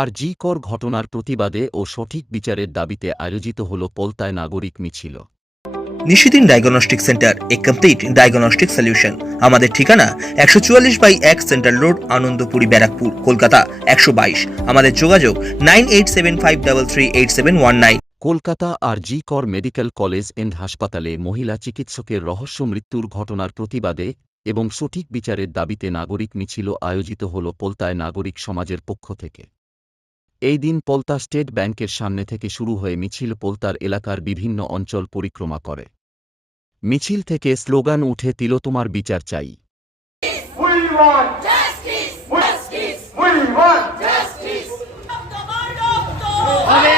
আর G কর ঘটনার প্রতিবাদে ও সঠিক বিচারের দাবিতে আয়োজিত হল পলতায় নাগরিক মিছিল। নিশিদিন ডায়াগনস্টিক সেন্টার এ কমপ্লিট ডায়াগনস্টিক সলিউশন। আমাদের ঠিকানা একশো চুয়াল্লিশ বাই এক সেন্ট্রাল রোড আনন্দপুরি ব্যারাকপুর কলকাতা একশো বাইশ। আমাদের যোগাযোগ nine eight seven five double three eight seven one nine. Kolkata R G Kar medical college and হাসপাতালে মহিলা চিকিৎসকের রহস্য মৃত্যুর ঘটনার প্রতিবাদে এবং সঠিক বিচারের দাবিতে নাগরিক মিছিল আয়োজিত হল পলতায় নাগরিক সমাজের পক্ষ থেকে। এই দিন পলতা স্টেট ব্যাংকের সামনে থেকে শুরু হয়ে মিছিল পলতার এলাকার বিভিন্ন অঞ্চল পরিক্রমা করে। মিছিল থেকে স্লোগান উঠে তিলোতমার বিচার চাই। We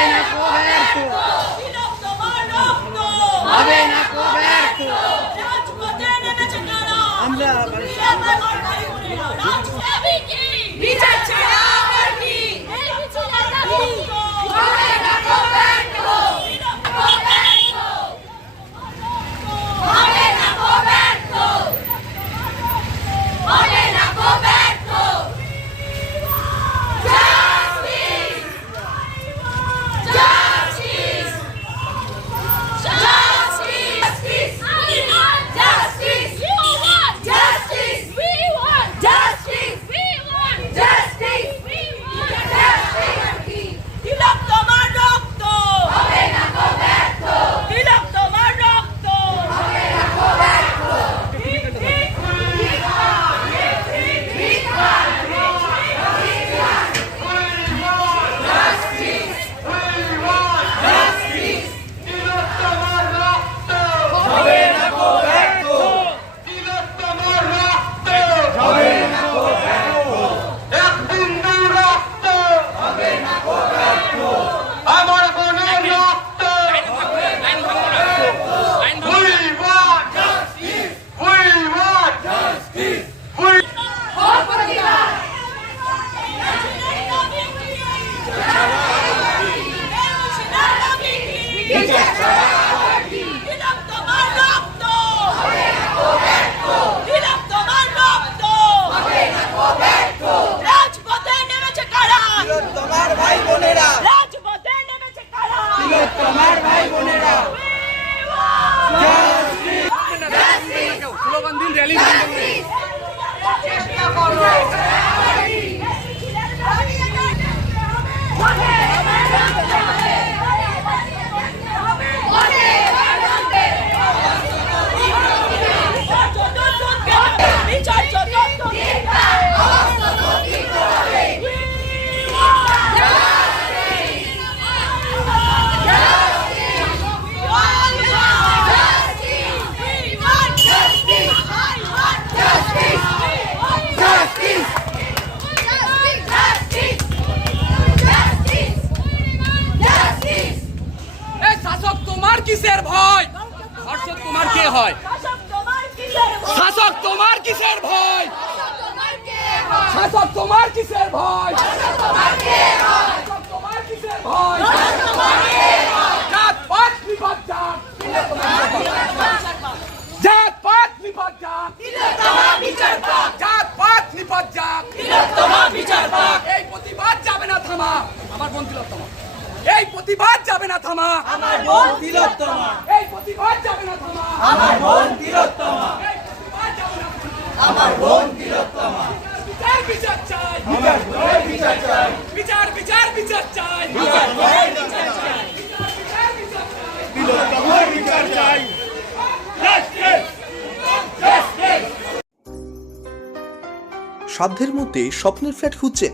ভাই বোনেরা রাজপথে নেমেছে কারা? তোমার ভাই বোনেরা স্লোগান দিন র্যালি হয়? শাসক তোমার কিসের ভয়? শাসক তোমার কিসের ভয়? জাত পাত বিপদ জাত। জাত পাত বিপদ জাত এই প্রতিবাদ যাবে না থামা আমার বোন তিলোত্তমা এই প্রতিবাদ যাবে না থামা। আমার বোন তিলোত্তমা। এই প্রতিবাদ যাবে না থামা। আমার বোন তিলোত্তমা। এই প্রতিবাদ যাবে না থামা। আমার বোন তিলোত্তমা। বিচার বিচার চাই। বিচার বিচার চাই। বিচার বিচার বিচার চাই। বিচার বিচার চাই বিচার বিচার চাই। তিলোত্তমার বিচার চাই। সাধ্যের মধ্যে স্বপ্নের ফ্ল্যাট খুঁজছেন